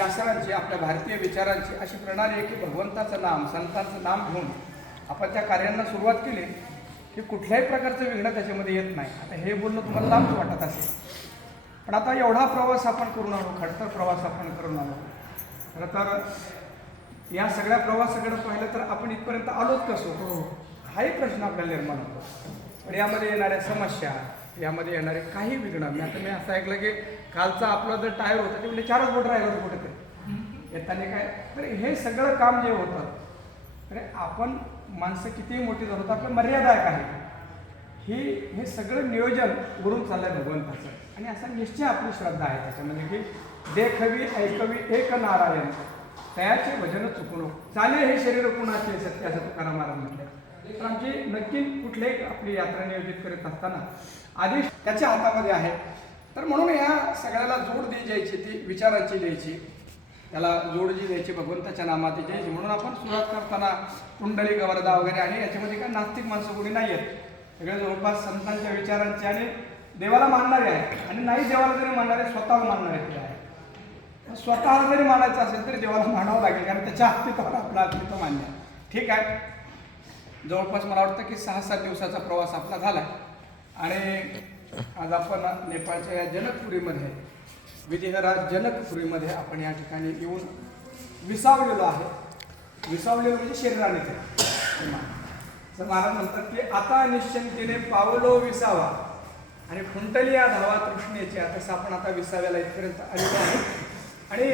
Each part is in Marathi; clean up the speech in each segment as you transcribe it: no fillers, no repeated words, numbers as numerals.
शास्त्रांची आपल्या भारतीय विचारांची अशी प्रणाली आहे की भगवंताचं नाम संतांचं नाम घेऊन आपण त्या कार्यांना सुरुवात केली की कुठल्याही प्रकारचं विघ्न त्याच्यामध्ये येत नाही. आता हे बोलणं तुम्हाला लांबच वाटत असेल, पण आता एवढा प्रवास आपण करून आलो, खडतर प्रवास आपण करून आलो. खरं तर या सगळ्या प्रवासाकडे पाहिलं तर आपण इथपर्यंत आलोच कसो हाही प्रश्न आपल्याला निर्माण होतो. पण यामध्ये येणाऱ्या समस्या, यामध्ये येणारे काही विघ्न, मी असं ऐकलं की कालचा आपला जर टायर होता ते म्हणजे 4च बोट राहिलं होतं कुठेतरी येताना काय. तर हे सगळं काम जे होतं, अरे आपण माणसं कितीही मोठी झालो तर आपलं मर्यादा काय हे सगळं नियोजन उरून चाललंय भगवंताचं. आणि असा निश्चय आपली श्रद्धा आहे त्याच्यामध्ये की देखवी ऐकवी एक नारायण तयाचे भजन चुकणो चाले हे शरीर कुणाचे सत्य, असं तुकाराम महाराज म्हटलं. तर आमची नक्की कुठलीही आपली यात्रा नियोजित करीत असताना आधी त्याच्या हातामध्ये आहे. तर म्हणून ह्या सगळ्याला जोड द्यायची, ती विचारांची द्यायची, त्याला जोड जी द्यायची भगवंताच्या नामाची द्यायची. म्हणून आपण सुरुवात करताना कुंडली गवरदा वगैरे आहे. याच्यामध्ये काय नास्तिक माणसं कोणी नाही आहेत, सगळे जवळपास संतांच्या विचारांचे आणि देवाला मानणारे आहेत. आणि नाही देवाला जरी मानणारे, स्वतःला मानणारे ते आहे. स्वतःला जरी मानायचं असेल तरी देवाला मानावं लागेल, कारण त्याच्या अस्तित्वावर आपलं अस्तित्व मान्य आहे. ठीक आहे. जवळपास मला वाटतं की 6-7 दिवसाचा प्रवास आपला झाला आणि आज आपण नेपाळच्या या जनकपुरीमध्ये, विदेहराज जनकपुरीमध्ये आपण या ठिकाणी येऊन विसावलेलो आहे. विसावलेलो म्हणजे शरीरानेच आहे. तर महाराज म्हणतात की आता निश्चिंतेने पावलो विसावा आणि खुंटली या धावा तृष्णेच्या. तसं आपण आता विसाव्याला इथपर्यंत आलेलो आहे. आणि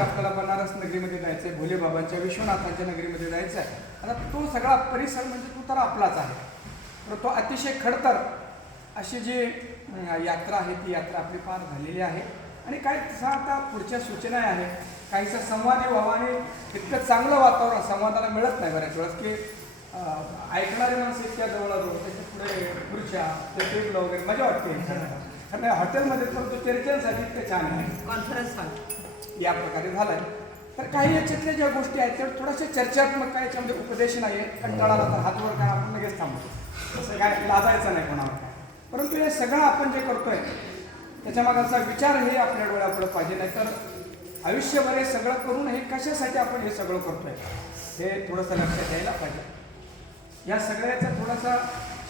आपल्याला बनारस नगरीमध्ये जायचं आहे, भोले बाबांच्या विश्वनाथांच्या नगरीमध्ये जायचं आहे. आता तो सगळा परिसर म्हणजे तो तर आपलाच आहे, तर तो अतिशय खडतर अशी जी यात्रा आहे ती यात्रा आपली पार झालेली आहे. आणि काही तसा आता पुढच्या सूचना आहे, काहीसा संवादी व्हावा. आणि इतकं चांगलं वातावरण संवादाला मिळत नाही बऱ्याच वेळेस की ऐकणारे माणसं इतक्या जवळ त्याच्या पुढे खुर्च्या ते टेबल वगैरे मजा वाटते. कारण हॉटेलमध्ये तर तो चर्चेसाठी इतकं छान आहे. कॉन्फरन्स हॉल या प्रकारे झाला आहे. तर काही याच्यातल्या ज्या गोष्टी आहेत त्या थोड्याशा चर्चात्मक, काय याच्यामध्ये उपदेश नाही आहे. कंटाळाला तर हातवर काय आपण लगेच थांबतो, असं काय लाजायचं नाही कोणावर काय. परंतु हे सगळं आपण जे करतोय त्याच्या मागचा विचार हे आपल्या डोळ्यापुढे पाहिजे. नाही तर आयुष्यभर हे सगळं करून हे कशासाठी आपण हे सगळं करतोय हे थोडंसं लक्षात द्यायला पाहिजे. या सगळ्याचा थोडासा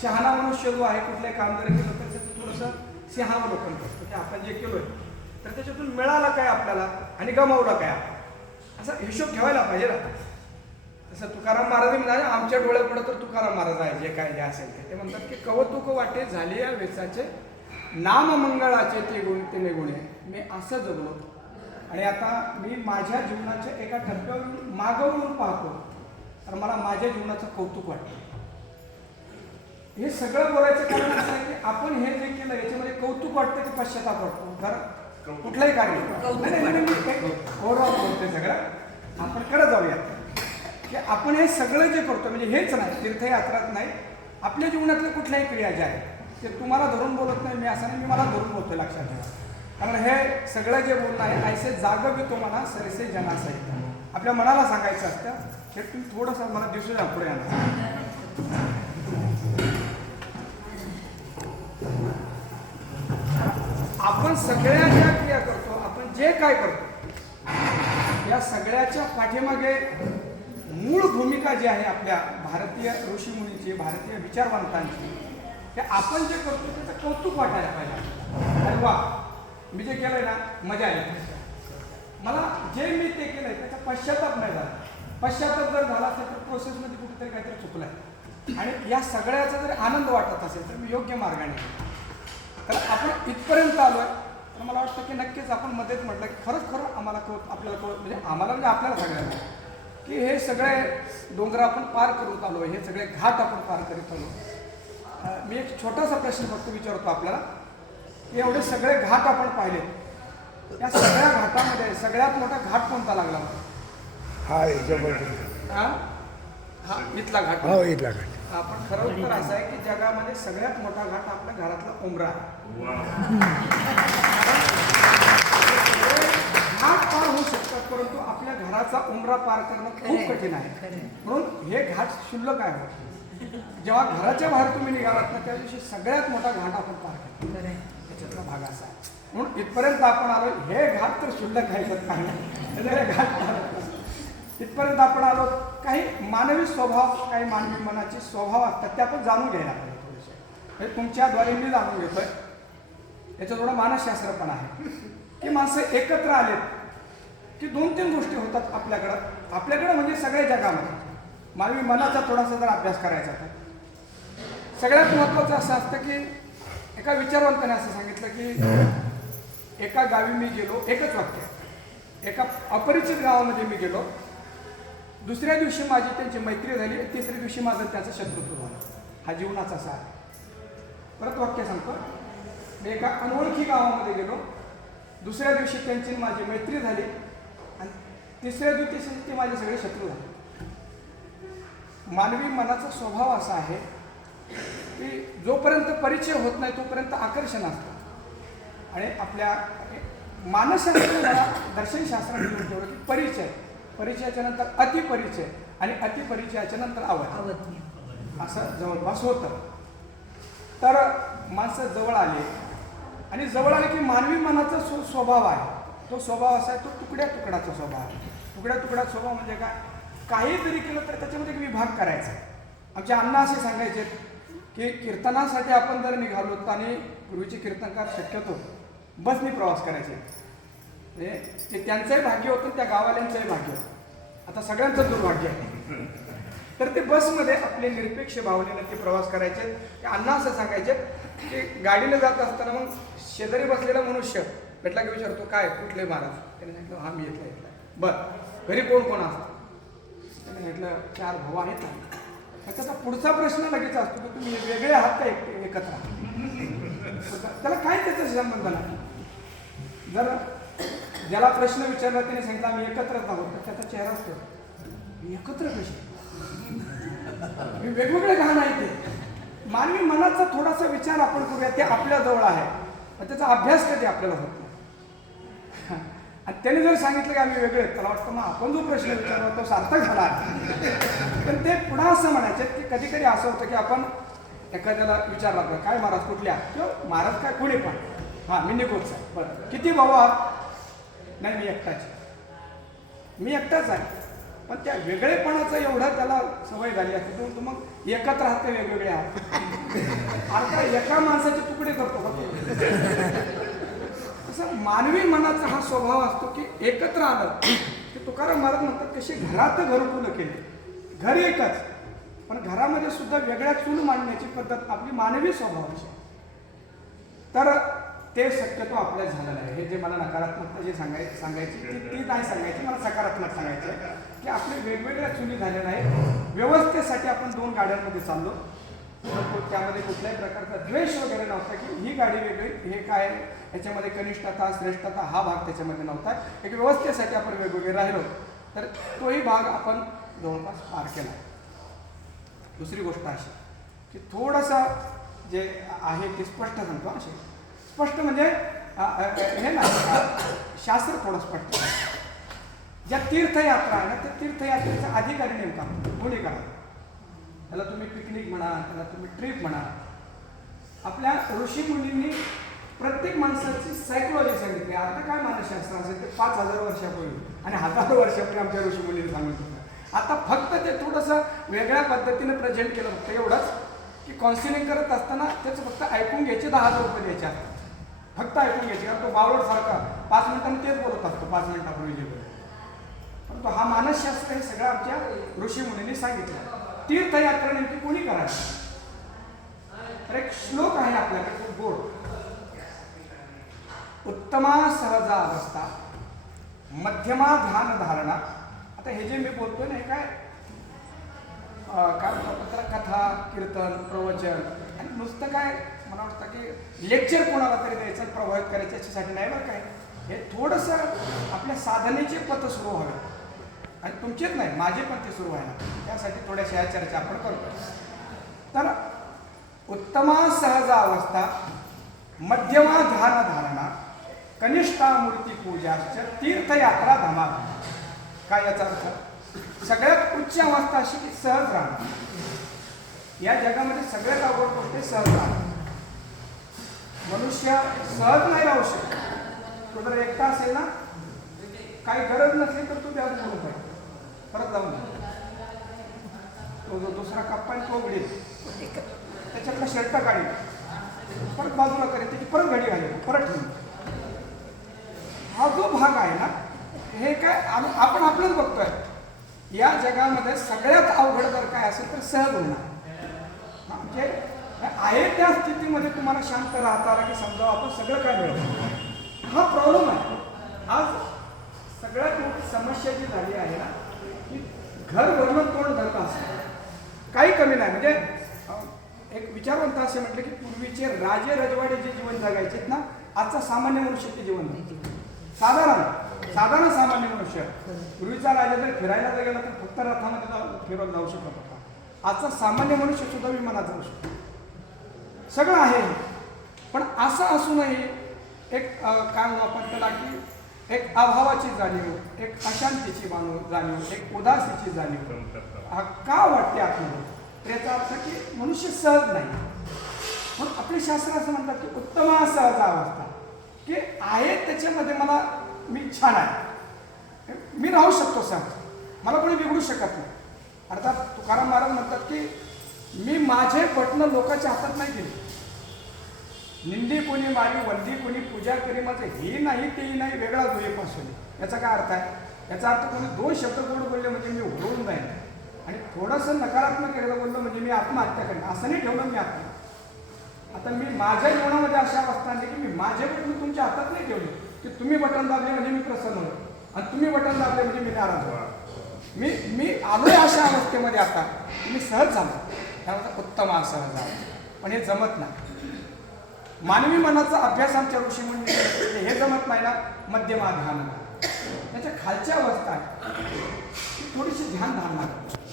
शहाणा मनुष्य जो आहे, कुठल्याही काम जर केलं तर त्याचं थोडंसं सिंहावलोकन करतो की आपण जे केलोय तर त्याच्यातून मिळालं काय आपल्याला आणि गमावलं काय, असा हिशोब ठेवायला पाहिजे ना. तसं तुकाराम महाराज म्हणाले, आमच्या डोळ्यापुढे तर तुकाराम महाराज आहे जे काय जे असेल ते म्हणतात की कौतुक वाटे झाले या वेचाचे नाम मंगळाचे ते गुण ते निगुणे मी असं जगलो. आणि आता मी माझ्या जीवनाच्या एका टप्प्यावरून मागवून पाहतो तर मला माझ्या जीवनाचं कौतुक वाटतं. हे सगळं बोलायचं कारण असं आहे की आपण हे जे केलं याच्यामध्ये कौतुक वाटतं की पश्चाताप वाटतो. कारण कुठलंही कार्य ओव्हरऑल बोलतोय सगळं आपण करत जाऊया की आपण हे सगळं जे करतो म्हणजे हेच नाही, तीर्थयात्राच नाही, आपल्या जीवनातल्या कुठल्याही क्रिया ज्या आहेत ते तुम्हाला धरून बोलत नाही मी, असं नाही मी मला धरून बोलतोय, लक्षात ठेवा. कारण हे सगळं जे बोलणं आहे ऐसे जाग बी तो म्हणा सरसे जनासहित आपल्या मनाला सांगायचं असतं. हे तुम्ही थोडंसं मला दिसू द्या पुढे आणा. आपण सगळ्या ज्या क्रिया करतो, आपण जे काय करतो या सगळ्याच्या पाठीमागे मूळ भूमिका जी आहे आपल्या भारतीय ऋषीमुनींची, भारतीय विचारवंतांची, ते आपण जे करतो त्याचं कौतुक वाटायला पाहिजे. अरे वा, मी जे केलंय ना मजा आली, मला जे मी ते केलंय त्याचा पश्चाताप नाही झाला. पश्चाताप जर झाला असेल तर प्रोसेसमध्ये कुठेतरी काहीतरी चुकलंय आणि या सगळ्याचा जर आनंद वाटत असेल तर मी योग्य मार्गाने. तर आपण इथपर्यंत आलोय तर मला वाटतं की नक्कीच आपण मध्येच म्हटलं की खरं आम्हाला आपल्याला म्हणजे आम्हाला म्हणजे आपल्याला सगळ्यांना की हे सगळे डोंगर आपण पार करून आलो, हे सगळे घाट आपण पार करीत आलो. मी एक छोटासा प्रश्न फक्त विचारतो आपल्याला की एवढे सगळे घाट आपण पाहिले, या सगळ्या घाटामध्ये सगळ्यात मोठा घाट कोणता लागला? हा इथला घाट. हो, इथला घाट. आपण खरं उत्तर असं आहे की जगामध्ये सगळ्यात मोठा घाट आपल्या घरातला उमरा आहे. घाट पार होऊ शकतात परंतु आपल्या घराचा उमरा पार करणं खूप कठीण आहे. म्हणून हे घाट क्षुल्लक आहे. जेव्हा घराच्या बाहेर तुम्ही निघालात ना त्या दिवशी सगळ्यात मोठा घाट आपण पार करतो, त्याच्यातला भाग असा आहे. म्हणून इथपर्यंत आपण आलो, हे घाट तर क्षुल्लक खायचं काही नाही. इथपर्यंत आपण आलो. काही मानवी स्वभाव, काही मानवी मनाचे स्वभाव असतात ते आपण जाणून घ्यायला पाहिजे थोडेसे. म्हणजे तुमच्याद्वारे मी जाणून घेतोय. याचं थोडं मानसशास्त्र पण आहे की माणसं एकत्र आलेत की 2-3 गोष्टी होतात आपल्याकडं म्हणजे सगळ्या जगामध्ये. मानवी मनाचा थोडासा जर अभ्यास करायचा तर सगळ्यात महत्त्वाचं असं असतं की एका विचारवंताने असं सांगितलं की एका गावी मी गेलो, एकच वाक्य, एका अपरिचित गावामध्ये मी गेलो, दुसऱ्या दिवशी माझी त्यांची मैत्री झाली, तिसऱ्या दिवशी माझं त्याचं शत्रुत्व झालं. हा जीवनाचा सार. परत वाक्य सांगतो. मी एका अनोळखी गावामध्ये गेलो, दुसऱ्या दिवशी त्यांची माझी मैत्री झाली आणि तिसऱ्या दिवशी ते माझे सगळे शत्रू झाले. मानवी मनाचा स्वभाव असा आहे की जोपर्यंत परिचय होत नाही तोपर्यंत आकर्षण असतं. आणि आपल्या मानसशास्त्राला दर्शनशास्त्राने घेऊन ठेवलं की परिचयाच्या नंतर अतिपरिचय आणि अतिपरिचयाच्या नंतर आवड असं जवळपास होतं. तर माणसं जवळ आले आणि जवळ आले की मानवी मनाचा स्वभाव आहे, तो स्वभाव असा आहे, तो तुकड्या तुकडाचा स्वभाव आहे. तुकड्या तुकड्याचा स्वभाव म्हणजे काय? काही जरी केलं तर त्याच्यामध्ये विभाग करायचा. आमचे अण्णा असे सांगायचे की कीर्तनासाठी आपण जर निघालो तर, आणि पूर्वीचे कीर्तनकार शक्यतो बसनी प्रवास करायचे. ते त्यांचंही भाग्य होतं, त्या गावाल्यांचंही भाग्य होतं. आता सगळ्यांचं दुर्भाग्य आहे. तर ते बसमध्ये आपले निरपेक्ष भावनेनं ते प्रवास करायचे. ते अण्णा असं सांगायचे की गाडीने जात असताना मग शेजारी बसलेला मनुष्य भेटला की विचारतो, काय कुठले महाराज? त्याने सांगितलं, हा मी इथला. बरं, घरी कोण कोण असतं? त्याने म्हटलं 4 भाऊ आहेत. मग त्याचा पुढचा प्रश्न लगेच असतो की तुम्ही वेगळे आहात का एकत्र? त्याला काय त्याचा संबंध नाही. जर ज्याला प्रश्न विचारला त्याने सांगितलं आम्ही एकत्रच आहोत, तर त्याचा चेहरा असतो एकत्र कसे? वेगवेगळे घाण आहे ते. मानवी मनाचा थोडासा विचार आपण करूया, ते आपल्या जवळ आहे, पण त्याचा अभ्यास कधी आपल्याला होत नाही. आणि त्याने जर सांगितलं की आम्ही वेगळे, त्याला वाटतं मग आपण जो प्रश्न विचारला तो सार्थक झाला. पण ते पुन्हा असं म्हणायचे की कधी कधी असं होतं की आपण एखाद्याला विचारला तर काय महाराज कुठल्या, किंवा महाराज काय कोणी पण, हां मी निघोचा. बरं, किती भाऊ आहात? नाही मी एकटाच आहे. पण त्या वेगळेपणाचं एवढं त्याला सवय झाली असते, तो मग एकत्र आहात का वेगवेगळे आहात? आता एका माणसाचे तुकडे करतो का? असं मानवी मनाचा हा स्वभाव असतो की एकत्र आलं की तुकाराम महाराज म्हणतात कशी घरात घरकुलं केले. घर एकच, पण घरामध्ये सुद्धा वेगळ्या चूल मांडण्याची पद्धत आपली मानवी स्वभावाची. तर ते शक्यतो आपल्यात झालेलं आहे. हे जे मला नकारात्मकता जे सांगायची ती नाही सांगायची, मला सकारात्मक सांगायचं आहे की आपले वेगवेगळ्या चुली झालेल्या आहेत. व्यवस्थेसाठी आपण 2 गाड्यांमध्ये चाललो, त्यामध्ये कुठल्याही प्रकारचा द्वेष वगैरे नव्हता की ही गाडी वेगळी, हे काय याच्यामध्ये कनिष्ठता श्रेष्ठता हा भाग त्याच्यामध्ये नव्हता. एक व्यवस्थेसाठी आपण वेगवेगळे राहिलो, तर तोही भाग आपण जवळपास पार केला. दुसरी गोष्ट अशी की थोडंसं जे आहे ते स्पष्ट सांगतो. असे स्पष्ट म्हणजे हे नाही, शास्त्र थोडं स्पष्ट. ज्या तीर्थयात्रा आहे ना, त्या तीर्थयात्रेचा अधिकारी नेमका कोणी करा? त्याला तुम्ही पिकनिक म्हणा, त्याला तुम्ही ट्रिप म्हणा. आपल्या ऋषीमुनींनी प्रत्येक माणसाची सायकोलॉजी सांगितली. आता काय मानसशास्त्र असेल ते 5000 वर्षापूर्वी आणि 1000 वर्षापूर्वी आमच्या ऋषीमुनींनी सांगितलं होतं. आता फक्त ते थोडंसं वेगळ्या पद्धतीने प्रेझेंट केलं फक्त एवढंच की काउन्सिलिंग करत असताना त्याचं फक्त ऐकून घ्यायचे 10,000 रुपये द्यायचे असतात. फक्त ऐकून घ्यायचे, कारण तो बावळटसारखा 5 मिनिटांनी तेच बोलत असतो 5 मिनिटापूर्वी जे बोलतो. परंतु हा मानसशास्त्र हे सगळं आमच्या ऋषीमुनींनी सांगितलं. तीर्थयात्रा नेमकी कोणी करायची? तर एक श्लोक आहे आपल्याकडे खूप गोड. उत्तमा सहजा अवस्था, मध्यमा ध्यान धारणा. आता हे जे मी बोलतोय ना, हे काय म्हणतात कथा, कीर्तन, प्रवचन आणि नुसतं काय मला वाटतं की लेक्चर कोणाला तरी द्यायचं, प्रभावित करायचं याच्यासाठी नाही बरं काय. हे थोडंसं आपल्या साधनेचे पथ सुरू व्हावे, आणि तुमचेच नाही माझे पण ते सुरू व्हायला, त्यासाठी थोड्याशा या चर्चा आपण करतो. तर उत्तमा सहजा अवस्था, मध्यमा ध्यान धारणा, कनिष्ठा मूर्ती पूजाश्च तीर्थयात्रा धमा. काय याचा अर्थ? सगळ्यात उच्च अवस्था अशी की सहज राहणं. या जगामध्ये सगळ्यात अवघड गोष्ट आहे सहज राहणं. मनुष्य सहज नाही राहू शकत. तो जर एकटा असेल ना काही गरज नसली तर तू त्यात बोलू पाहिजे. परत जाऊन तो जो दुसरा कप्पा आणि तो घडी त्याच्यातला शर्ट काढी परत बाजूला करेल त्याची परत घडी घाली परत ठेवून. हा जो भाग आहे ना हे काय आपण आपलंच बघतोय. या जगामध्ये सगळ्यात अवघड जर काय असेल तर सहज होणार. म्हणजे आहे त्या स्थितीमध्ये तुम्हाला शांत राहता आला की समजा आपण सगळं काय मिळवतो. हा प्रॉब्लेम आहे. आज सगळ्यात मोठी समस्या जी झाली आहे ना की घर भरणं तोंड धरलं असतं काही कमी नाही. म्हणजे एक विचारवंत असे म्हटले की पूर्वीचे राजे रजवाडे जे जीवन जगायचे ना आजचा सामान्य मनुष्य ते जीवन जगतो. साधारण सामान्य मनुष्य. पूर्वीचा राजा जर फिरायला जर गेला तर फक्त रथामध्ये फिरवत जाऊ शकत होता. आजचा सामान्य मनुष्य सुद्धा विमानात जाऊ शकतो. सगळं आहे. पण असं असूनही एक काय म्हणू आपण त्याला की एक अभावाची जाणीव, एक अशांतीची जाणीव, एक उदासीची जाणीव का वाटते आतमध्ये. याचा अर्थ की मनुष्य सहज नाही. म्हणून आपले शास्त्र असं म्हणतात की उत्तम सहज अवस्था की आहे त्याच्यामध्ये मला मी छान आहे, मी राहू शकतो सहज, मला कोणी बिघडू शकत नाही. अर्थात तुकाराम महाराज म्हणतात की मी माझे बटणं लोकांच्या हातात नाही केली. निंदी कोणी मारी वंदी कोणी पूजा करी माझं हे नाही तेही नाही वेगळा दुयेपासून. याचा काय अर्थ आहे. याचा अर्थ कोणी 2 शब्द गोड बोलले म्हणजे मी उडवून जाईन आणि थोडंसं नकारात्मक एकदा बोललं म्हणजे मी आत्महत्या करेन. असं नाही ठेवलं मी आत्महत्या. आता मी माझ्या जीवनामध्ये अशा अवस्था आली की मी माझे बटन तुमच्या हातात नाही ठेवले की तुम्ही बटन दाबले म्हणजे मी प्रसन्न होतो आणि तुम्ही बटन दाबले म्हणजे मी नाराज होतो. मी आलोय अशा अवस्थेमध्ये आता मी सहज झालो. त्यामुळे उत्तम असहज झाला. पण हे जमत नाही. मानवी मनाचा अभ्यास आमच्या ऋषी म्हणजे हे जमत नाही ना. मध्यमा ध्यान त्याच्या खालच्या अवस्था आहे थोडीशी ध्यान धारणा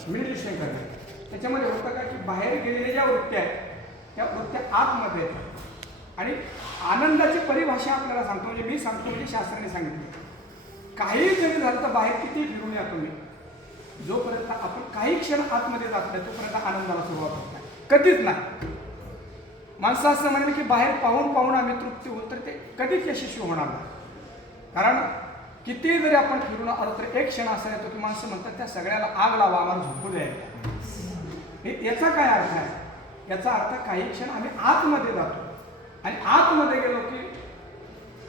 मेडिटेशन करणे. त्याच्यामध्ये होतं का की बाहेर गेलेल्या ज्या वृत्त्या आहेत त्या वृत्त्या आतमध्ये येतात आणि आनंदाची परिभाषा आपल्याला सांगतो. म्हणजे मी सांगतो म्हणजे शास्त्राने सांगितलं काही जरी झालं तर बाहेर किती फिरून या तुम्ही जोपर्यंत आपण काही क्षण आतमध्ये जात नाही तोपर्यंत आनंदाला सुरुवात होत नाही. कधीच नाही. माणसं असं म्हणेल की बाहेर पाहून आम्ही तृप्ती होऊ तर ते कधीच यशस्वी होणार नाही. कारण किती जरी आपण फिरून आलो तर एक क्षण असा येतो की माणसं म्हणतात त्या सगळ्याला आग लावा आम्हाला झोपू द्या. याचा काय अर्थ आहे. याचा अर्थ काही क्षण आम्ही आतमध्ये जातो आणि आतमध्ये गेलो की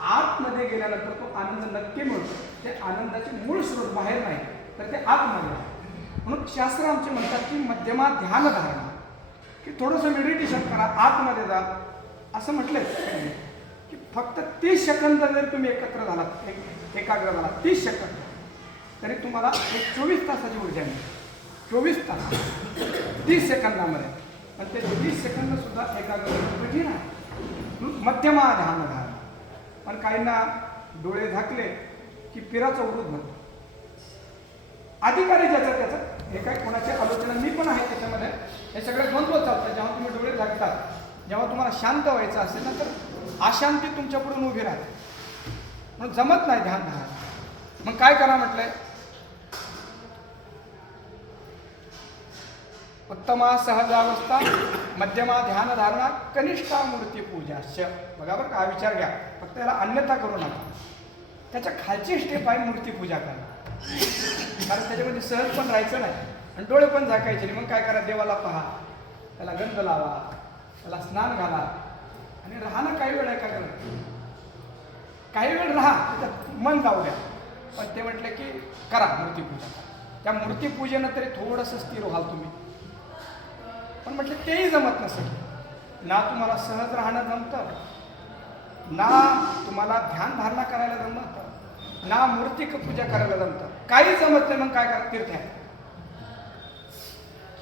आतमध्ये गेल्यानंतर तो आनंद नक्की मिळतो. ते आनंदाचे मूळ स्रोत बाहेर नाही तर ते आतमध्ये आहे. म्हणून शास्त्र आमचे म्हणतात की मध्यमा ध्यान धारणा की थोडंसं मेडिटेशन करा आतमध्ये जा. असं म्हटलंय की फक्त 30 सेकंद जर तुम्ही एकत्र झालात एकाग्र झाला 30 सेकंद तरी तुम्हाला एक 24 तासाची ऊर्जा मिळते. 24 तास 30 सेकंदामध्ये. पण ते 30 सेकंद सुद्धा एकाग्र कठीण आहे. मध्यमा ध्यान धारणा. पण काहींना डोळे झाकले की पिराचं उरूद म्हणतो. अधिकारी ज्याचं त्याचं हे काय कोणाची आलोचना मी पण आहे त्याच्यामध्ये. हे सगळे द्वंद्व चालतात. जेव्हा तुम्ही डोळे झाकतात जेव्हा तुम्हाला शांत व्हायचं असेल ना तर अशांती तुमच्या पुढून उभी राहते. म्हणून जमत नाही ध्यान धारणा. मग काय करा म्हटलंय. उत्तमा सहजावस्था मध्यमा ध्यान धारणा कनिष्ठा मूर्ती पूजा. बघा बरं का हा विचार घ्या. फक्त याला अन्यथा करू नका. त्याच्या खालची स्टेप आहे मूर्तीपूजा करणं. कारण त्याच्यामध्ये सहज पण राहायचं नाही आणि डोळे पण झाकायचे नाही. मग काय करा देवाला पहा त्याला गंध लावा त्याला स्नान घाला आणि राहणं काही वेळ एका काही वेळ राहा त्याच्यात मन जाऊ द्या. पण ते म्हटलं की करा मूर्तीपूजा. त्या मूर्तीपूजेनं तरी थोडंसं स्थिर व्हाल तुम्ही. पण म्हटलं तेही जमत नसेल ना तुम्हाला सहज राहणं जमतं ना तुम्हाला ध्यान धारणा करायला जमतं ना मूर्ती पूजा करायला जमतं. काही जमत नाही. मग काय करा तीर्थ आहे.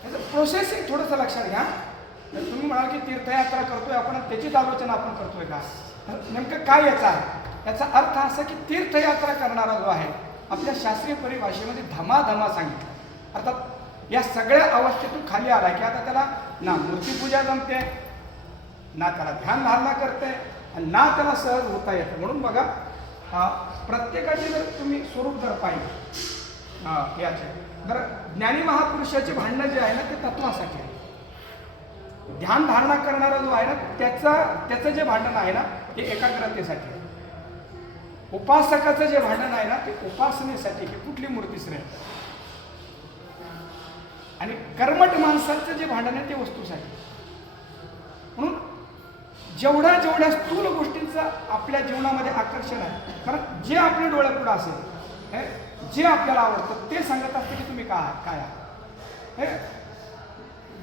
याचं प्रोसेसिंग थोडंसं लक्षात घ्या. तुम्ही म्हणाल की तीर्थयात्रा करतोय आपण त्याचीच आलोचना आपण करतोय का. नेमकं काय याचा आहे. याचा अर्थ असा की तीर्थयात्रा करणारा जो आहे आपल्या शास्त्रीय परिभाषेमध्ये धमाधमा सांगितलं. अर्थात या सगळ्या अवस्थेतून खाली आला की आता त्याला ना मूर्तीपूजा जमते ना त्याला ध्यान धारणा करते आणि ना त्याला सहज होता येतं. म्हणून बघा प्रत्येकाचे जर तुम्ही स्वरूप जर पाहिजे याचे तर ज्ञानी महापुरुषाचे भांडणं जे आहे ना ते तत्वासाठी आहे. ध्यान धारणा करणारा जो आहे ना त्याचं जे भांडण आहे ना ते एकाग्रतेसाठी आहे. उपासकाचं जे भांडण आहे ना ते उपासनेसाठी की कुठली मूर्ती श्रेय, आणि कर्मठ माणसाचं जे भांडण आहे ते वस्तूसाठी. म्हणून जेवढ्या जेवढ्या स्थूल गोष्टींचं आपल्या जीवनामध्ये आकर्षण आहे, कारण जे आपल्या डोळ्यापुढं असेल, जे आपल्याला आवडतं ते सांगत असतं की तुम्ही काय आहात.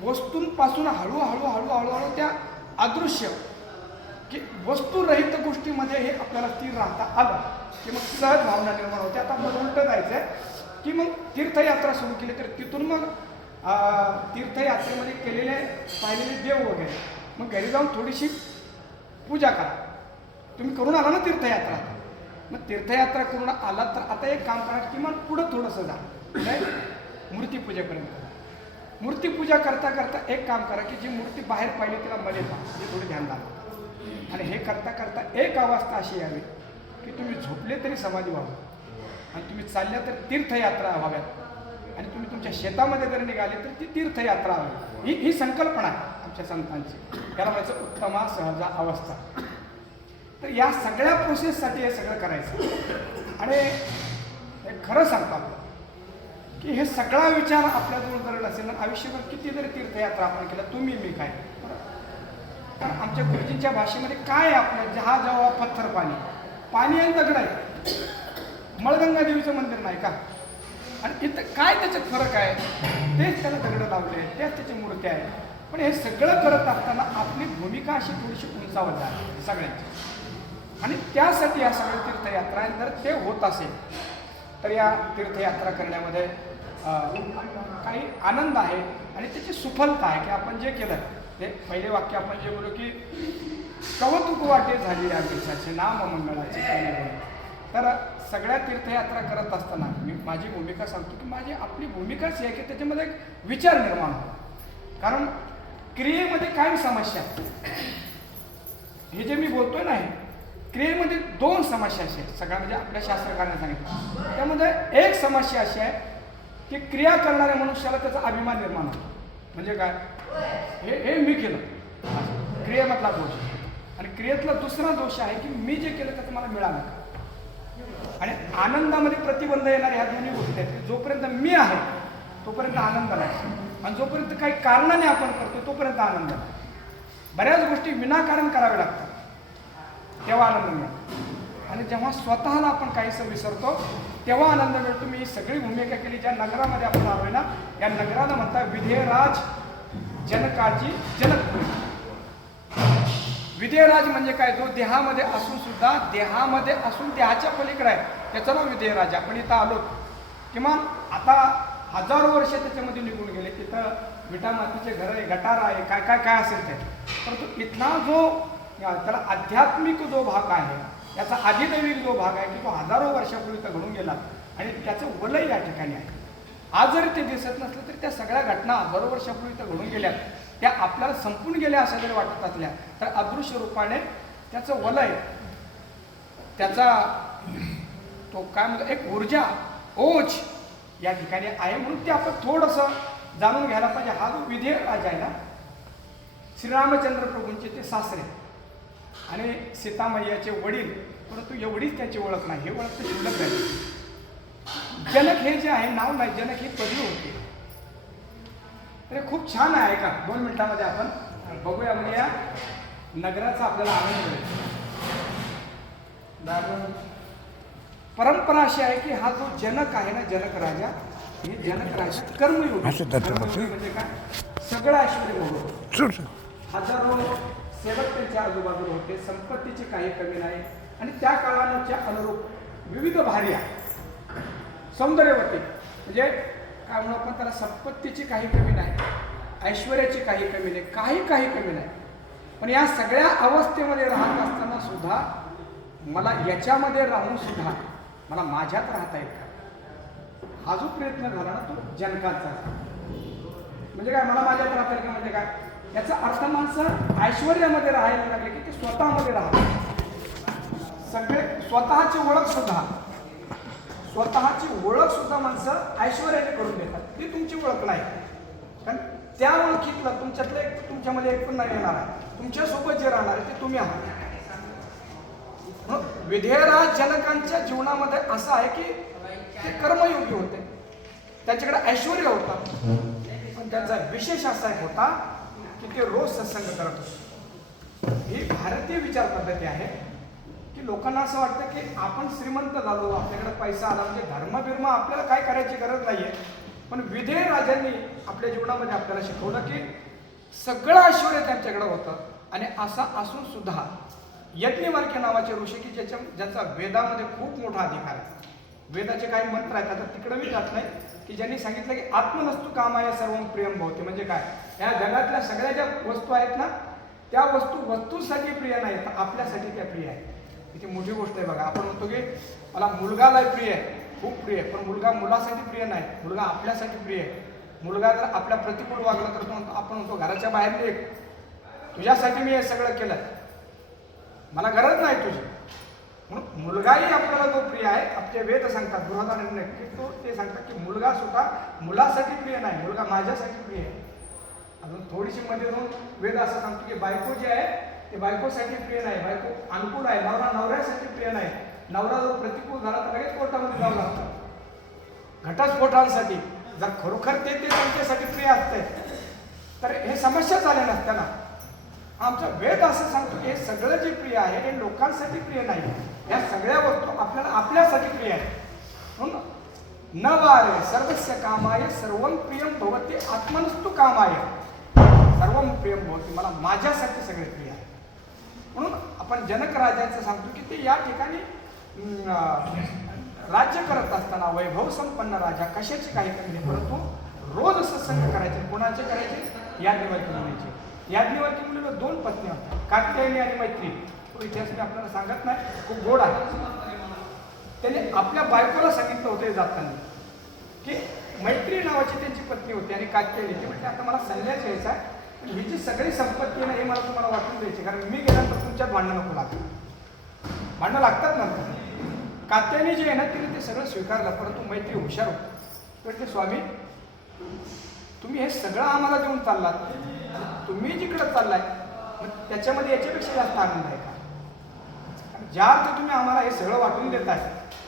वस्तूंपासून हळूहळू हळूहळू हळू त्या अदृश्य की वस्तुरहित गोष्टीमध्ये हे आपल्याला स्थिर राहता आलं की मग सहज भावना निर्माण होते. आता मग उलटं जायचं आहे की मग तीर्थयात्रा सुरू केली तर तिथून मग तीर्थयात्रेमध्ये केलेले पाहिलेले देव वगैरे मग घरी जाऊन थोडीशी पूजा करा. तुम्ही करून आला ना तीर्थयात्रा, मग तीर्थयात्रा करून आलात तर आता एक काम करा, किमान पुढं थोडंसं जा काय मूर्तीपूजेपर्यंत. मूर्तीपूजा करता करता एक काम करा की जी मूर्ती बाहेर पाहिली तिला मध्ये पहा, म्हणजे थोडी ध्यान लावा. आणि हे करता करता एक अवस्था अशी यावी की तुम्ही झोपले तरी समाधी व्हावं, आणि तुम्ही चालल्या तर तीर्थयात्रा व्हाव्यात, आणि तुम्ही तुमच्या शेतामध्ये जर निघाले तर ती तीर्थयात्रा व्हावी. ही संकल्पना आहे आमच्या संतांची. त्याला म्हणायचं उत्तमा सहजा अवस्था. तर या सगळ्या प्रोसेससाठी हे सगळं करायचं. आणि हे खरं सांगतो आपलं की हे सगळा विचार आपल्याजवळ जर नसेल ना, आयुष्यभर किती जरी तीर्थयात्रा आपण केल्या, तुम्ही मी काय. कारण आमच्या गुरुजींच्या भाषेमध्ये काय आहे आपलं, जहा जवा पत्थर पाणी, पाणी आणि दगड आहे. मळगंगा देवीचं मंदिर नाही का, आणि इथं काय त्याच्यात फरक आहे, तेच त्याला दगडं लावले, तेच त्याची मूर्ती आहे. पण हे सगळं करत असताना आपली भूमिका अशी थोडीशी उंचावत आहे सगळ्यांची. आणि त्यासाठी या सगळ्या तीर्थयात्रा जर ते होत असेल तर या तीर्थयात्रा करण्यामध्ये काही आनंद आहे आणि त्याची सुफलता आहे की आपण जे केलं ते पहिले वाक्य आपण जे बोलू की कौतुक वाटे झाली या देशाचे नाम मंगळाचे केले. तर सगळ्या तीर्थयात्रा करत असताना मी माझी भूमिका सांगतो की माझी आपली भूमिकाच आहे की त्याच्यामध्ये एक विचार निर्माण होतो. कारण क्रियेमध्ये काय समस्या, हे जे मी बोलतोय ना, हे क्रियेमध्ये दोन समस्या अशा आहेत सगळ्या, म्हणजे आपल्या शास्त्रकारांनी सांगितलं. त्यामध्ये एक समस्या अशी आहे की क्रिया करणाऱ्या मनुष्याला त्याचा अभिमान निर्माण होतो. म्हणजे काय, हे मी केलं, क्रियेमधला दोष. आणि क्रियेतला दुसरा दोष आहे की मी जे केलं त्याचं मला मिळालं का. आणि आनंदामध्ये प्रतिबंध येणारे ह्या दोन्ही गोष्टी आहेत की जोपर्यंत मी आहे तोपर्यंत आनंद नाही, आणि जोपर्यंत काही कारणाने आपण करतो तोपर्यंत आनंद नाही. बऱ्याच गोष्टी विनाकारण कराव्या लागतात तेव्हा आनंद मिळतो, आणि जेव्हा स्वतःला आपण काहीसं विसरतो तेव्हा आनंद मिळतो. मी ही सगळी भूमिका केली ज्या नगरामध्ये आपण आलोय ना, या नगराला म्हणतात विधेयराज जनकाची जनकपुरी. विधेयराज म्हणजे काय, जो देहामध्ये असून सुद्धा देहामध्ये असून देहाच्या पलीकडे आहे, त्याचं नाव विधेयराज. आपण इथं आलो किमान आता हजारो वर्ष त्याच्यामध्ये निघून गेले, तिथं विटा मातीचे घर आहे, गटार आहे, काय काय काय असेल ते. परंतु इथला जो त्याला आध्यात्मिक जो भाग आहे, त्याचा आदिदैविक जो भाग आहे की तो हजारो वर्षापूर्वी तर घडून गेला, आणि त्याचं वलय या ठिकाणी आहे. आज जरी ते दिसत नसलं तरी त्या सगळ्या घटना हजारो वर्षापूर्वी तर घडून गेल्या, त्या आपल्याला संपून गेल्या असं जरी वाटत असल्या तर अदृश्य रूपाने त्याचं वलय, त्याचा तो काय म्हणतो एक ऊर्जा, ओज या ठिकाणी आहे. म्हणून ते आपण थोडंसं जाणून घ्यायला पाहिजे. हा जो विधेयराज आहे ना, श्रीरामचंद्र प्रभूंचे ते सासरे आणि सीतामय्याचे वडील, परंतु एवढीच त्याची ओळख नाही, हे ओळख तर शिल्लक आहे. जनक हे जे आहे नाव नाही, जनक ही पदवी होती. तर खूप छान आहे का, 2 मिनिटामध्ये आपण बघूया. म्हणजे या नगराचा आपल्याला आनंद मिळेल. परंपरा अशी आहे की हा जो जनक आहे ना, जनक राजा, हे जनक राजा कर्मयोग म्हणजे काय, सगळं ऐश्वर्य भोगवतो. हजारो सेवक त्यांच्या आजूबाजूला होते, संपत्तीची काही कमी नाही, आणि त्या काळाच्या अनुरूप विविध भार्या, सौंदर्यवती, म्हणजे काय म्हणून आपण त्याला, संपत्तीची काही कमी नाही, ऐश्वर्याची काही कमी नाही, काही कमी नाही. पण या सगळ्या अवस्थेमध्ये राहत असताना सुद्धा मला याच्यामध्ये राहून सुद्धा मला माझ्यात राहता येत का, हा जो प्रयत्न झाला ना तो जनकाचा. म्हणजे काय, मला माझ्यात राहता येईल का, म्हणजे काय, याचा अर्थ माणसं ऐश्वर्यामध्ये राहायला लागले की ते स्वतःमध्ये राहतात. सगळे स्वतःची ओळख सुद्धा माणसं ऐश्वर्याने करून देतात. ती तुमची ओळख नाही, कारण त्या ओळखीतला तुमच्यातलं एक तुमच्यामध्ये एक पण नाही येणार आहे. तुमच्यासोबत जे राहणार आहे ते तुम्ही आहात. विधेयराज जनकांच्या जीवनामध्ये असं आहे की ते कर्मयोगी होते, त्यांच्याकडे ऐश्वर होतं, पण त्यांचा विशेष असा एक होता की ते रोज सत्संग करत होते. ही भारतीय विचार पद्धती आहे की लोकांना असं वाटतं की आपण श्रीमंत झालो, आपल्याकडे पैसा आला म्हणजे धर्मबिर्म आपल्याला काय करायची गरज नाहीये. पण विधेय राजांनी आपल्या जीवनामध्ये आपल्याला शिकवलं की सगळं ऐश्वर त्यांच्याकडे होतं. आणि असं असून सुद्धा यज्ञवल्क्य नावाचे ऋषी की ज्याचा वेदामध्ये खूप मोठा अधिकार आहे, वेदाचे काही मंत्र आहेत, आता तिकडे मी जात नाही, की ज्यांनी सांगितलं की आत्मनस्तु कामाय सर्व प्रियम भवते. म्हणजे काय, या जगातल्या सगळ्या ज्या वस्तू आहेत ना, त्या वस्तूसाठी प्रिय नाहीत, तर आपल्यासाठी त्या प्रिय आहेत. किती मोठी गोष्ट आहे बघा. आपण म्हणतो की मला मुलगा लय प्रिय आहे, खूप प्रिय आहे, पण मुलगा मुलासाठी प्रिय नाही, मुलगा आपल्यासाठी प्रिय आहे. मुलगा जर आपल्या प्रतिकूल वागला तर आपण म्हणतो घराच्या बाहेर निघ, तुझ्यासाठी मी हे सगळं केलं, मला गरज नाही तुझी. म्हणून मुलगाही आपल्याला जो प्रिय आहे, आपले वेद सांगतात बृहदारण्यक की तो ते सांगतात की मुलगा सुद्धा मुलासाठी प्रिय नाही, मुलगा माझ्यासाठी प्रिय आहे. अजून थोडीशी मध्ये जाऊन वेद असं सांगतो की बायको जे आहे ते बायकोसाठी प्रिय नाही, बायको अनुकूल आहे, नवरा नवऱ्यासाठी प्रिय नाही. नवरा जर प्रतिकूल झाला तर लगेच कोर्टामध्ये जावं लागतं घटस्फोटांसाठी. जर खरोखर ते त्यांच्यासाठी प्रिय असते तर हे समस्या झाल्या नसत्या ना. आमचा वेद असं सांगतो की हे सगळं जे प्रिय आहे हे लोकांसाठी प्रिय नाही, या सगळ्या वस्तू आपल्याला आपल्यासाठी प्रिय आहे. म्हणून न वारे सर्वस्य कामाय सर्वं प्रियम भवते आत्मनस्तु कामाय सर्वं प्रियम भवते. मला माझ्यासाठी सगळे प्रिय आहे. म्हणून आपण जनक राजांचं सांगतो की ते या ठिकाणी राज्य करत असताना वैभव संपन्न राजा, कशाची काही कमी नाही, परंतु रोज सत्संग करायचे. कोणाचे करायचे? याज्ञवल्क्य मुनीचे. याज्ञवल्क्य मुनीला 2 पत्नी होत्या, कात्यायनी आणि मैत्री. तो इतिहास मी आपल्याला सांगत नाही, खूप गोड आहे. त्याने आपल्या बायकोला सांगितलं होतं जाताना की मैत्री नावाची त्यांची पत्नी होती आणि कात्यायनी ती म्हणजे आता मला संन्यास घ्यायचा आहे, ही जी सगळी संपत्ती आहे ना हे मला तुम्हाला वाटून द्यायची, कारण मी गेल्यानंतर तुमच्यात भांडणं नको लागतं. भांडणं लागतात नंतर. कात्यायनी जे आहे ना तिने ते सगळं स्वीकारलं, परंतु मैत्री हुशार होती. म्हणजे स्वामी तुम्ही हे सगळं आम्हाला देऊन चाललात, तुम्ही जिकडं चाललाय मग त्याच्यामध्ये याच्यापेक्षा जास्त आनंद आहे का? ज्या अर्थ तुम्ही आम्हाला हे सगळं वाटून देताय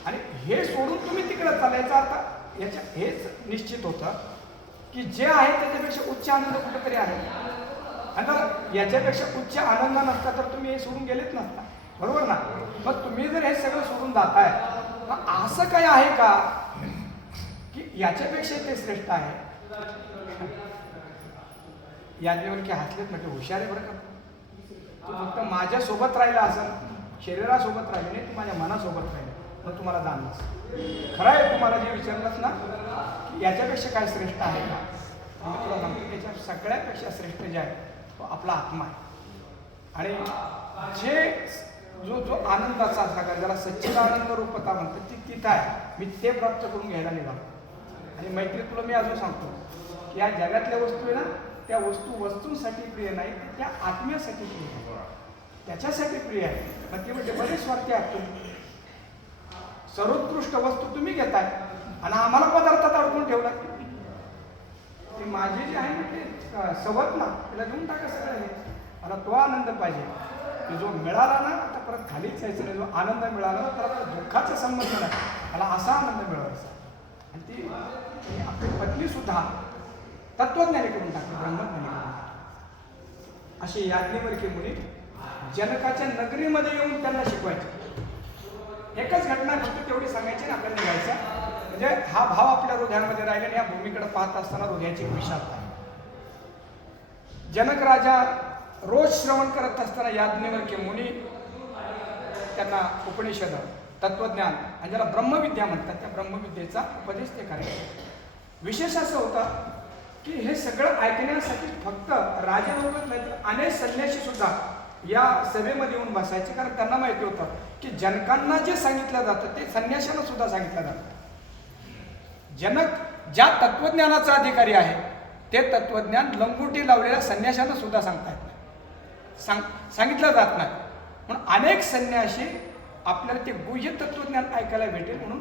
आणि हे सोडून तुम्ही तिकडं चालायचा अर्थ याच्या हेच निश्चित होतं की जे आहे त्याच्यापेक्षा उच्च आनंद कुठेतरी आहे. आणि याच्यापेक्षा उच्च आनंद नसता तर तुम्ही हे सोडून गेलेच नसता, बरोबर ना? मग तुम्ही जर हे सगळं सोडून जाताय मग असं काही आहे का की याच्यापेक्षा ते श्रेष्ठ आहे? याज्ञवल्क्य हसलेत, म्हणजे हुशार आहे बरं का, तू फक्त माझ्यासोबत राहिला असं शरीरासोबत राहिले नाही, तू माझ्या मनासोबत राहिले मग तुम्हाला जाणलंस. खरं आहे, तुम्हाला जे विचारलंस ना की याच्यापेक्षा काय श्रेष्ठ आहे का, मी तुला सांगतो त्याच्या सगळ्यापेक्षा श्रेष्ठ जे आहे तो आपला आत्मा आहे. आणि जे जो आनंदाचा सागर ज्याला सच्चिदानंद रूपता म्हणतात ती तिथं आहे, मी ते प्राप्त करून घ्यायला निघालो. आणि मैत्री तुला मी अजून सांगतो की या जगातल्या वस्तू आहे ना त्या वस्तूंसाठी प्रिय नाही, त्या आत्म्यासाठी प्रिय आहे, त्याच्यासाठी प्रिय आहे. मग ते म्हणजे बरेच स्वार्थी आहात तुम्ही, सर्वोत्कृष्ट वस्तू तुम्ही घेताय आणि आम्हाला पदार्थात अडकून ठेवला. ती माझी जी आहे ना ते सवत ना तिला देऊन टाका सगळं हे, मला तो आनंद पाहिजे. जो मिळाला ना आता परत खालीच यायचं नाही, जो आनंद मिळाला ना तर दुःखाचा संबंध नाही, मला असा आनंद मिळवायचा. आणि ती आपली पत्नी सुद्धा तत्वज्ञानी करून टाकली, ब्रह्मज्ञानी करून टाकली. अशी याज्ञवल्क्य मुनी जनकाच्या नगरीमध्ये येऊन त्यांना शिकवायचे. एकच घटना फक्त तेवढी सांगायची ना आपल्याला निघायचं, म्हणजे हा भाव आपल्या हृदयामध्ये राहिला आणि या भूमीकडे पाहत असताना हृदयाची विशालता. जनक राजा रोज श्रवण करत असताना याज्ञवल्क्य मुनी त्यांना उपनिषद, तत्वज्ञान आणि ज्याला ब्रह्मविद्या म्हणतात त्या ब्रह्मविद्येचा उपदेश ते करायचे. विशेष असं होतं की हे सगळं ऐकण्यासाठी फक्त राजेबरोबर नाही तर अनेक संन्यासी सुद्धा या सभेमध्ये येऊन बसायचे, कारण त्यांना माहिती होतं की जनकांना जे सांगितलं जातं ते संन्याशांना सुद्धा सांगितलं जातं. जनक ज्या तत्वज्ञानाचा अधिकारी आहे ते तत्वज्ञान लंगोटी लावलेल्या संन्याशांना सुद्धा सांगितलं जात नाही. म्हणून अनेक संन्यासी आपल्याला ते गुह्य तत्वज्ञान ऐकायला भेटेल म्हणून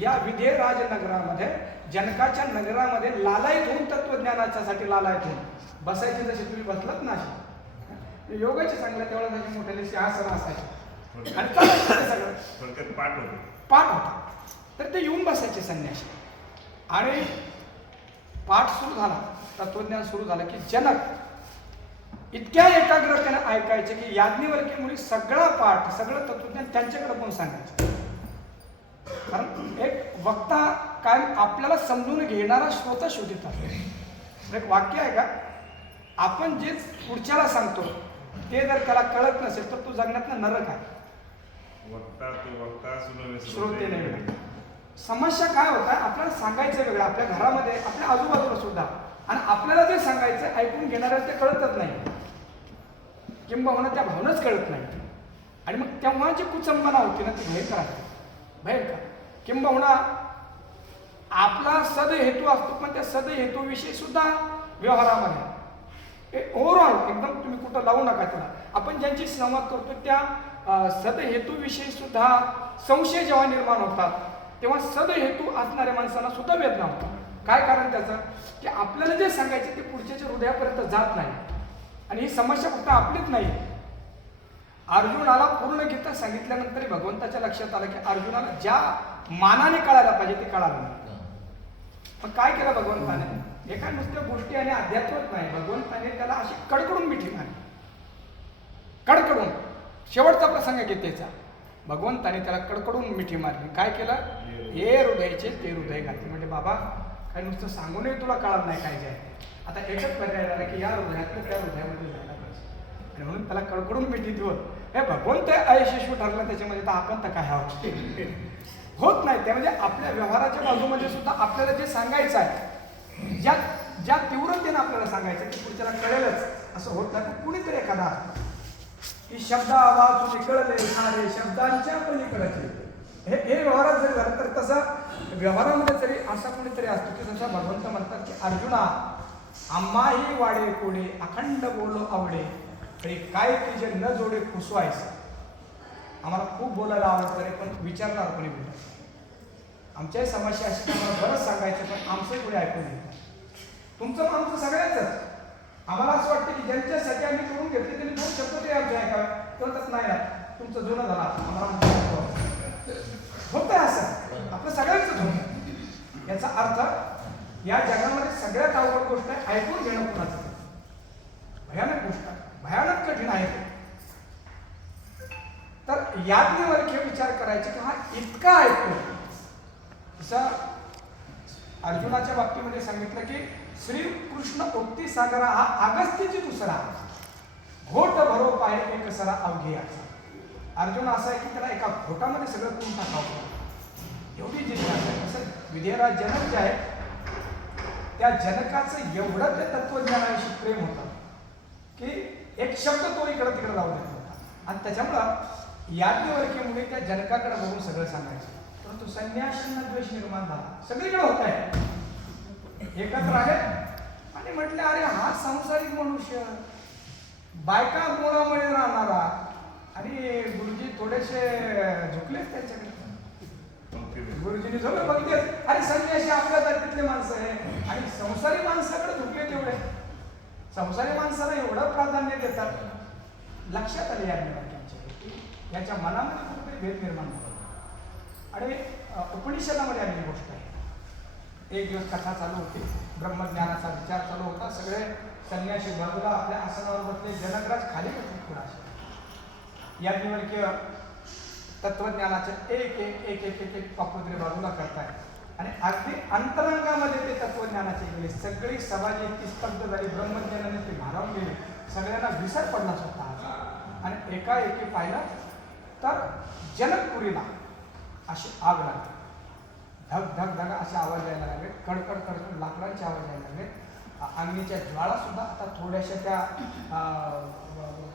या विधेय राजनगरामध्ये जनकाच्या नगरामध्ये लालायत होऊन तत्वज्ञानाच्यासाठी लालायत होऊन बसायचे. जसे तुम्ही बसलात ना असे योगाचे चांगल्या तेवढ्या मोठ्याने सिंहासन असायचे आणि चालायचं ते सगळं थोडक्यात पाठ होतो. पाठ होता. तर ते येऊन बसायचे संन्यासी आणि पाठ सुरू झाला, तत्वज्ञान सुरू झालं की जनक इतक्या एकाग्रतेनं ऐकायचे की याज्ञवल्क्य मुनी सगळा पाठ सगळं तत्वज्ञान त्यांच्याकडे पण सांगायचं. कारण एक वक्ता काय आपल्याला समजून घेणारा श्रोता शोधित असतो. एक वाक्य आहे का, आपण जे पुढच्याला सांगतो ते जर त्याला कळत नसेल तर तो जगण्यातनं नरक आहे. वक्ता तो वक्ता श्रोते नाही. समस्या काय होत आहे, आपल्याला सांगायचं वेगळं आपल्या घरामध्ये आपल्या आजूबाजूला सुद्धा, आणि आपल्याला जे सांगायचं ऐकून घेणाऱ्याला ते कळतच नाही, किंबहुना त्या भावनाच कळत नाही. आणि मग तेव्हा जी कुचंबना होती ना ती भयंकर असते, भयंकर. किंबहुना आपला सदहेतू असतो पण त्या सदहेतूविषयी सुद्धा व्यवहारामध्ये ओव्हरऑल एकदम तुम्ही कुठं लावू नका त्याला. आपण ज्यांची संवाद करतो त्या सदहेतूविषयी सुद्धा संशय जेव्हा निर्माण होतात तेव्हा सदहेतू असणाऱ्या माणसांना सुद्धा वेदना होतात. काय कारण त्याचं की आपल्याला जे सांगायचे ते पुढच्याच्या हृदयापर्यंत जात नाही. आणि ही समस्या फक्त आपलीच नाही. अर्जुनाला पूर्ण गीता सांगितल्यानंतर भगवंताच्या लक्षात आलं की अर्जुनाला ज्या मानाने कळायला पाहिजे ते कळालं नाही. पण काय केलं भगवंताने, एका नुसत्या गोष्टी आणि अध्यात्मच नाही, भगवंताने त्याला अशी कडकडून मिठी मारली. कडकडून शेवटचा प्रसंग गीतेचा, भगवंताने त्याला कडकडून मिठी मारली. काय केलं, हे हृदयाचे ते हृदय घातले. म्हणजे बाबा काय नुसतं सांगूनही तुला कळत नाही काय जे. आता एकच पर्याय झाला की या हृदयातलं त्या हृदयामध्ये जायला पाहिजे. आणि म्हणून त्याला कडकडून मिठी देऊन हे भगवंत अयशस्वी ठरलं त्याच्यामध्ये, तर आपण तर काय आहोत होत नाही. त्या म्हणजे आपल्या व्यवहाराच्या बाजूमध्ये सुद्धा आपल्याला जे सांगायचं आहे, ज्या तीव्रतेनं आपल्याला सांगायचं ते पुढच्याला कळेलच असं होत नाही. पण कुणीतरी एखादा की शब्द आवाज निकळले सारे शब्दांच्या पलीकडचे हे व्यवहारात जरी झालं तर तसं व्यवहारामध्ये तरी असा कोणीतरी असतो की जसा भगवंत म्हणतात की अर्जुना आम्हाही वाडे कोडे अखंड बोलो आवडे तरी काय तुझे न जोडे फुसवायचं. आम्हाला खूप बोलायला आवडतं रे, पण विचारणार कोणी बोलत. आमच्याही समस्या अशी की आम्हाला बरंच सांगायचं पण आमचं कोणी ऐकून घेत. तुमचं आमचं सगळ्यांच. आम्हाला असं वाटतं की ज्यांच्यासाठी आम्ही करून घेतले त्यांनी दोन शब्द तरी आमचे ऐकावे, तर नाही ना तुमचं जुनं झालं आम्हाला होतं असं आपलं सगळ्यांचंच होतं. याचा अर्थ या जगामध्ये सगळ्यात अवघड गोष्ट आहे ऐकून घेणं कोणाचं. भयानक गोष्ट आहे, भयानक कठीण आहे. तर याज्ञवल्क्य विचार करायचे की हा इतका ऐकतो. जसं अर्जुनाच्या बाबतीमध्ये सांगितलं की श्रीकृष्ण उक्ती सागरा हा अगस्त्यची दुसरा घोट भरो पाय एक सरा अवघेयाचा. अर्जुन असा आहे की त्याला एका घोटामध्ये सगळं करून टाकावं एवढी जिज्ञासा आहे. तसं विधेयराज जनक जे आहे त्या जनकाचं एवढं ते तत्वज्ञानाविषयी प्रेम होतं की एक शब्द तो इकडं तिकडं लावून देत होता. आणि त्याच्यामुळं याज्ञवल्क्यामुळे त्या जनकाकडे बघून सगळं सांगायचं. परंतु संन्याशांना द्वेष निर्माण झाला, सगळीकडे होत आहे. एकत्र आले आणि म्हटले अरे हा सांसारिक मनुष्य बायका मुळामुळे राहणारा. आणि गुरुजी थोडेसे झुकलेच त्यांच्याकडे. गुरुजींनी झोपले बघते अरे संन्यासी आपल्या जातीतले माणसं आहे आणि संसारी माणसाकडे झुकले तेवढे. संसारी माणसाला एवढं प्राधान्य देतात. लक्षात आले यांच्या मनामध्ये कुठेतरी भेद निर्माण झाला. आणि उपनिषदामध्ये आलेली गोष्ट आहे. एक दिवस कथा चालू होती, ब्रह्मज्ञानाचा विचार चालू होता. सगळे संन्यासी बाजूला आपल्या आसनावर बसले, जनकराज खाली बसले थोडासे. याज्ञवल्क्य तत्वज्ञानाचे एक एक एक एक एक एक पापुद्रे बाजूला करताय. आणि अगदी अंतरंगामध्ये ते तत्वज्ञानाचे गेले. सगळी समाज इतकी स्तब्ध झाली, ब्रह्मज्ञानाने ते भारावून गेले. सगळ्यांना विसर पडला स्वतः. आणि एकाएकी पाहिलं तर जनकपुरीला अशी आग लागली. धग धग धग असे आवाज यायला लागले, कडकड कडकड लाकडांचे आवाज यायला लागले. अग्नीच्या ज्वाळा सुद्धा आता थोड्याशा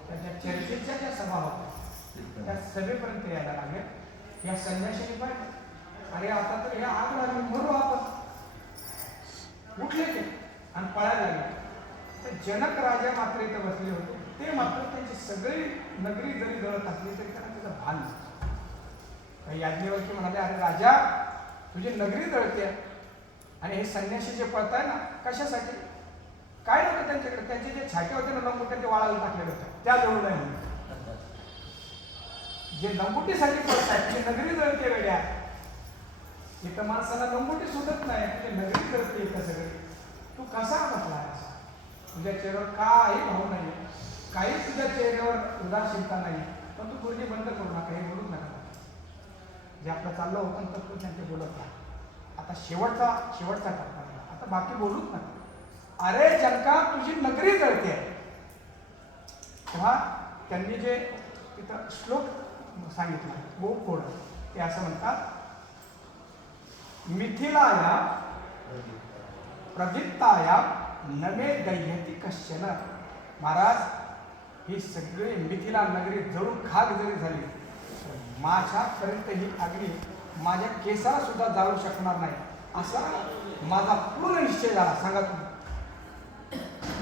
त्याच्या चर्चेच्या ज्या सभा होत्या त्या सभेपर्यंत यायला लागले. या संन्याशाने पाहिजे अरे आता तर ह्या आग लागली, मरू आपण. उठले ते आणि पळायला लागले. तर जनक राजा मात्र इथे बसले होते. ते मात्र त्यांची सगळी नगरी जरी जळत असली तरी त्यांना त्याचं भान नसतं. याज्ञवल्क्य म्हणाले अरे राजा तुझी नगरी जळते आणि हे संन्यासी जे पळताय ना कशासाठी. काय नव्हतं त्यांच्याकडे, त्यांचे जे छाटे होते ना लंबोटे ते वाळायला टाकलेले होते, त्या जवळ नाही. जे लंगोटीसाठी पळतात ती नगरी जळते वेड्या. इथं माणसाला लंगोटी सुटत नाही, म्हणजे नगरी जळते इथं सगळी. तू कसा बसला असा? तुझ्या चेहऱ्यावर काही भाव नाही, काही तुझ्या चेहऱ्यावर उदासीनता नाही, पण तू बोलणी बंद करू नका, हे बोलूच नका. जे आपलं चाललं होतं तर तू त्यांचे बोलत राहा. आता शेवटचा टप्पा आहे. आता बाकी बोलूच नका. अरे जनका तुझी नगरी जळते. तेव्हा त्यांनी जे तिथं श्लोक सांगितला गोड ते असं म्हणतात, मिथिलाया प्रदीप्ताया नमे दह्यती कश्चन. महाराज ही सगळी मिथिला नगरी जळून खाक जरी झाली, माझ्यापर्यंत ही अग्नी माझ्या केसाला सुद्धा जाळू शकणार नाही, असा माझा पूर्ण निश्चय झाला. सांगा तुम्ही,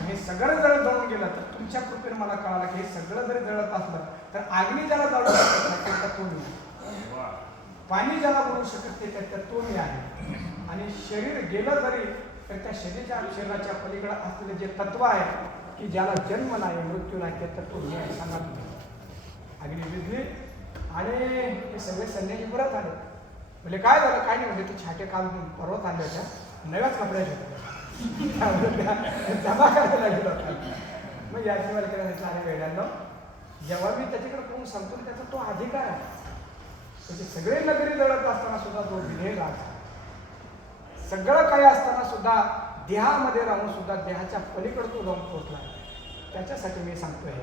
हे सगळं जर जळून गेलं तर तुमच्या कृपेने मला कळालं की हे सगळं जरी जळत असलं तर अग्नी ज्याला जाळू शकत नाही त्याच्यात तो मी आहे, पाणी ज्याला बोलू शकत नाही त्याच्यात तो मी आहे, आणि शरीर गेलं जरी तर त्या शरीराच्या पलीकडे असलेले जे तत्व आहे की ज्याला जन्म नाही मृत्यू नाही त्याच्यात तो मी आहे. सांगा तुम्ही. अग्नी विजली आणि हे सगळे संन्यासी परत आले. म्हणजे काय झालं? काय नाही, म्हणजे ते छाटे काल परत आले होत्या, नव्याच कपड्याच्या जमा करायला गेलो होता. मग याची मला केलं आणि वेळांना जेव्हा मी त्याच्याकडे कोण सांगतो त्याचा तो अधिकार आहे. त्याचे सगळे नगरी जळत असताना सुद्धा तो विधेय राज, सगळं काही असताना सुद्धा देहामध्ये राहून सुद्धा देहाच्या पलीकडे तो जाऊन पोहोचला. त्याच्यासाठी मी सांगतोय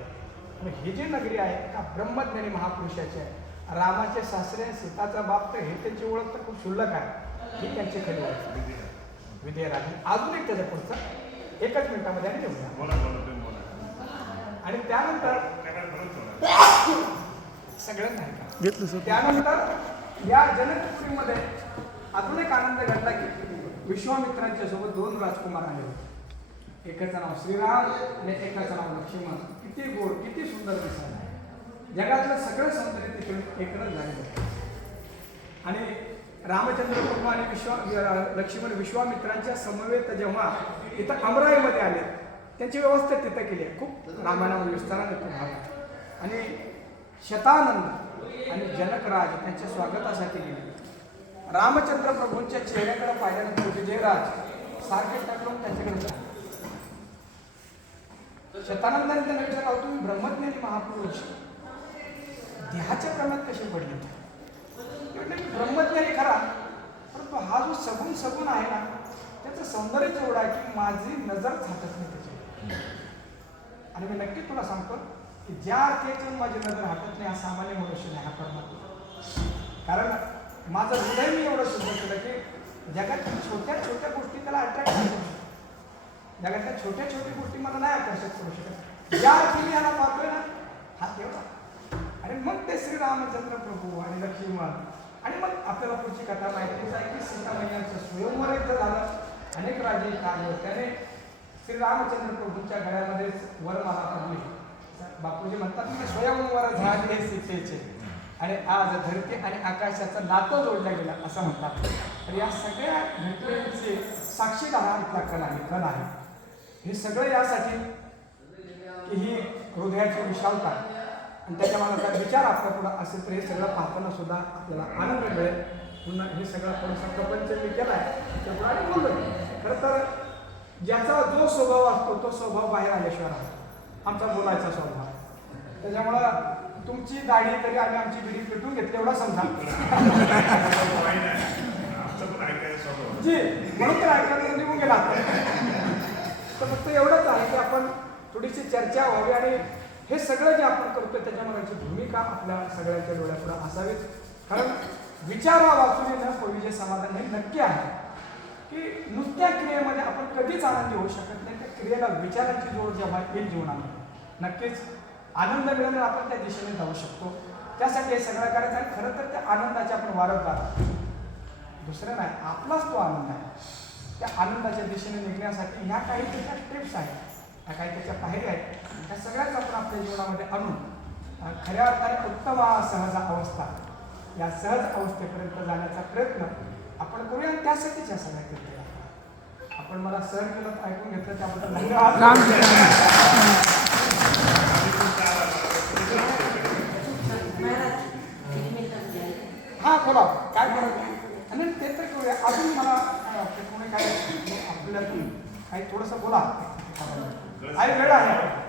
मग ही जी नगरी आहे का ब्रह्मज्ञानी महापुरुषाची आहे. रामाचे सासरे सीताचा बाप तर हे त्यांची ओळख तर खूप क्षुल्लक आहे, ही त्यांची खरी ओळख. विधेयराज अजून एक त्याच्या पुढचं एकच मिनिटामध्ये आणि देऊया. आणि त्यानंतर सगळं नाही का, त्यानंतर या जनकपुरीमध्ये अजून एक आनंद घडला की विश्वामित्रांच्या सोबत 2 राजकुमार आले होते. एकाचं नाव श्रीराम आणि एकाचं नाव लक्ष्मण. किती गोड, किती सुंदर दिसायला. जगातलं सगळं सौंदर्य तिकडे एकच झालेलं. आणि रामचंद्र प्रभू आणि लक्ष्मण विश्वामित्रांच्या समवेत जेव्हा इथं अमराईमध्ये आले, त्यांची व्यवस्था तिथं केली आहे. खूप रामायणामध्ये विस्ताराने तो भाग. आणि शतानंद आणि जनकराज त्यांच्या स्वागतासाठी गेले. रामचंद्र प्रभूंच्या चेहऱ्याकडे पाहिल्यानंतर विजयराज सारखे टाकून त्यांच्याकडे शतानंदाने त्यांना विचारलं, तुम्ही ब्रह्मज्ञानी महापुरुष देहाच्या क्रमात कसे पडले? ब्रह्मज्ञानी खरा, परंतु हा जो सगुण आहे ना त्याचं सौंदर्य एवढं आहे की माझी नजर थाटत नाही त्याच्यावर. आणि मी नक्की तुला सांगतो की ज्या अर्थातून माझी नजर हटत नाही हा सामान्य मनुष्य नाही, हा परमात्मा. कारण माझं हृदय मी एवढं शुद्ध केलं की जगातील छोट्या छोट्या गोष्टी त्याला अट्रॅक्ट करू शकतात. जगातल्या छोट्या छोट्या गोष्टी मला नाही आकर्षित करू शकत. ज्या अर्थी मी ह्याला पाहतोय ना हा तेवढा. आणि मग ते श्रीरामचंद्र प्रभू आणि लक्ष्मण, आणि मग आपल्याला पुढची कथा माहितीच आहे की सीतामैयांचं स्वयंवर एकदा झालं, अनेक राजे आले होते आणि श्रीरामचंद्र प्रभूंच्या गळ्यामध्येच वरमाला पडली. बापूजी म्हणतात की स्वयंवर झाले सीतेचे आणि आज धरती आणि आकाशाचं नातं जोडलं गेलं असं म्हणतात. तर या सगळ्या घटनेचे साक्षीदार हा इथला कण आहे. हे सगळं यासाठी की ही हृदयाची विशालता आणि त्याच्या मनाचा विचार आपल्या पुढं असेल तर हे सगळं पाहताना सुद्धा आपल्याला आनंद मिळेल. पुन्हा हे सगळं थोडंसं प्रपंच मी केला आहे तर पुढे बोललो. खरं तर ज्याचा जो स्वभाव असतो तो स्वभाव बाहेर आल्याशिवाय राहतो. आमचा बोलायचा स्वभाव. त्याच्यामुळं तुमची दाढी तरी आम्ही आमची बिडी पेटून घेतली एवढा समजा जी, म्हणून तर ऐकायला निघून गेला. तर फक्त एवढंच आहे की आपण थोडीशी चर्चा व्हावी आणि हे सगळं जे आपण करतोय त्याच्यामध्ये भूमिका आपल्या सगळ्यांच्या डोळ्यापुढे असावीच. कारण विचारा वाचून न पविजे समाधान हे नक्की आहे की नुसत्या क्रियेमध्ये आपण कधीच आनंदी होऊ शकत नाही. त्या क्रियेला विचारांची जोड जेव्हा येईल जीवनामध्ये नक्कीच आनंद मिळाला आपण त्या दिशेने जाऊ शकतो. त्यासाठी हे सगळं करायचं आहे. खरं तर त्या आनंदाचे आपण वारंवार दुसरं नाही, आपलाच तो आनंद आहे. त्या आनंदाच्या दिशेने निघण्यासाठी ह्या काही त्याच्या टिप्स आहेत, ह्या काही त्याच्या पायऱ्या आहेत. त्या सगळ्याच आपण आपल्या जीवनामध्ये आणून खऱ्या अर्थाने उत्तम सहज अवस्था या सहज अवस्थेपर्यंत जाण्याचा प्रयत्न आपण करूया. आणि त्यासाठीच या सगळ्या केल्या आपण मला सहन केलं, ऐकून घेतलं त्याबद्दल धन्यवाद. खोला काय फरक आहे आणि ते तर करूया. अजून मला काय वाटतं कोणी काय आपल्यातून काही थोडंसं बोला. आहे वेळ आहे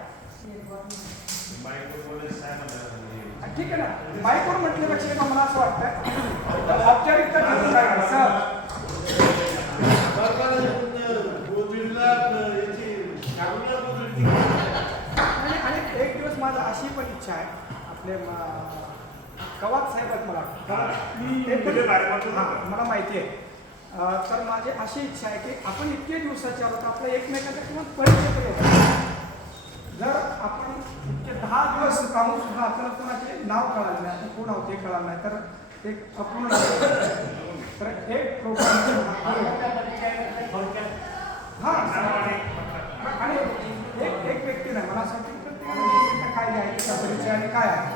ठीक आहे ना. माईकवर म्हटल्यापेक्षा मला असं वाटतं औपचारिकता घेऊन काय सर आणि एक दिवस माझं अशी पण इच्छा आहे आपले कवात साहेब आहेत मला ते पण मला माहिती आहे. तर माझी अशी इच्छा आहे की आपण इतके दिवसाचे आहोत आपल्या एकमेकांचा किंवा परिचय करूया. जर आपण इतके 10 दिवस काढून सुद्धा आपल्याला कोणाचे नाव कळालं नाही आपण कोण आहोत हे कळालं नाही तर एक अपूर्ण तर एक प्रोग्राम हां आणि एक व्यक्ती नाही मला असं वाटतं प्रत्येकाला काय आहे त्याचा परिचय आणि काय आहे